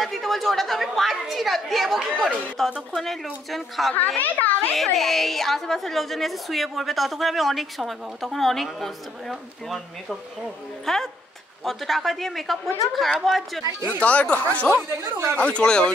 না দিতে বলছে, ওটা তো আমি পাচ্ছি না, দেবো কি করে? ততক্ষণে লোকজন খাবে, খেয়ে দিয়ে আশেপাশের লোকজন এসে শুয়ে পড়বে, ততক্ষণ আমি অনেক সময় পাবো, তখন অনেক বসতে পারবো। হ্যাঁ, অত টাকা দিয়ে মেকআপ করছি খারাপ হওয়ার জন্য। দাদা একটু হাসো, আমি চলে যাবো,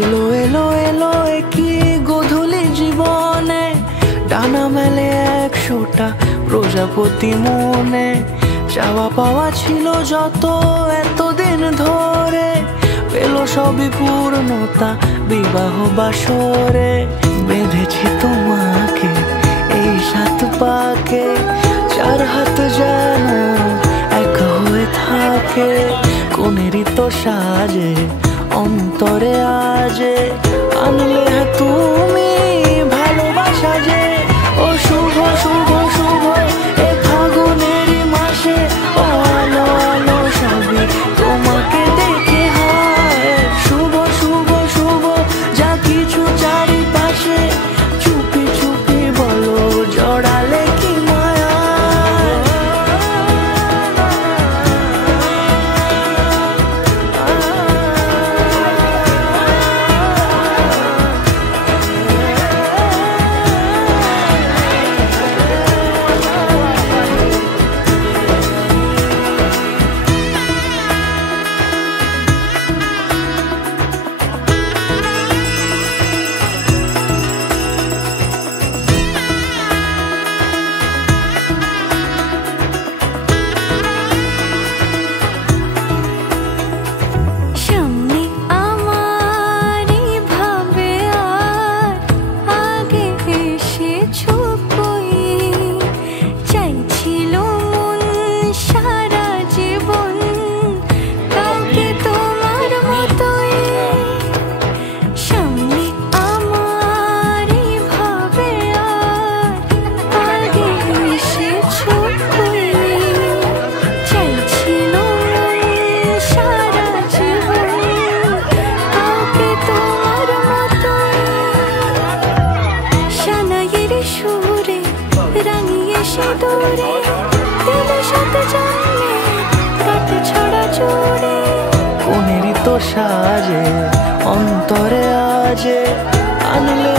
এলো এলো এলো কি গোধূলি জীবনে, ডানা মেলে 100টা প্রজাপতি মনে। চাওয়া পাওয়া ছিল যত এতদিন ধরে, পেল সবই পূর্ণতা বিবাহ বাসরে। বেঁধেছি তোমাকে এই 7 পাকে, 4 হাত যেন এক হয়ে থাকে। কোনেরই তো সাজে অন্তরে আজে, আনলে তুমি ভালোবাসা যে। ও শুভ শুভ শুভ এ ফাগুনেরই মাসে, ও আলো আলো সবই তোমাকে দেখে হয়। শুভ শুভ শুভ যা কিছু চারিপাশে, চুপি চুপি বলো জড়ালে কি মায়া। কোনেরই তো সাজে অন্তরে আজে, আনলে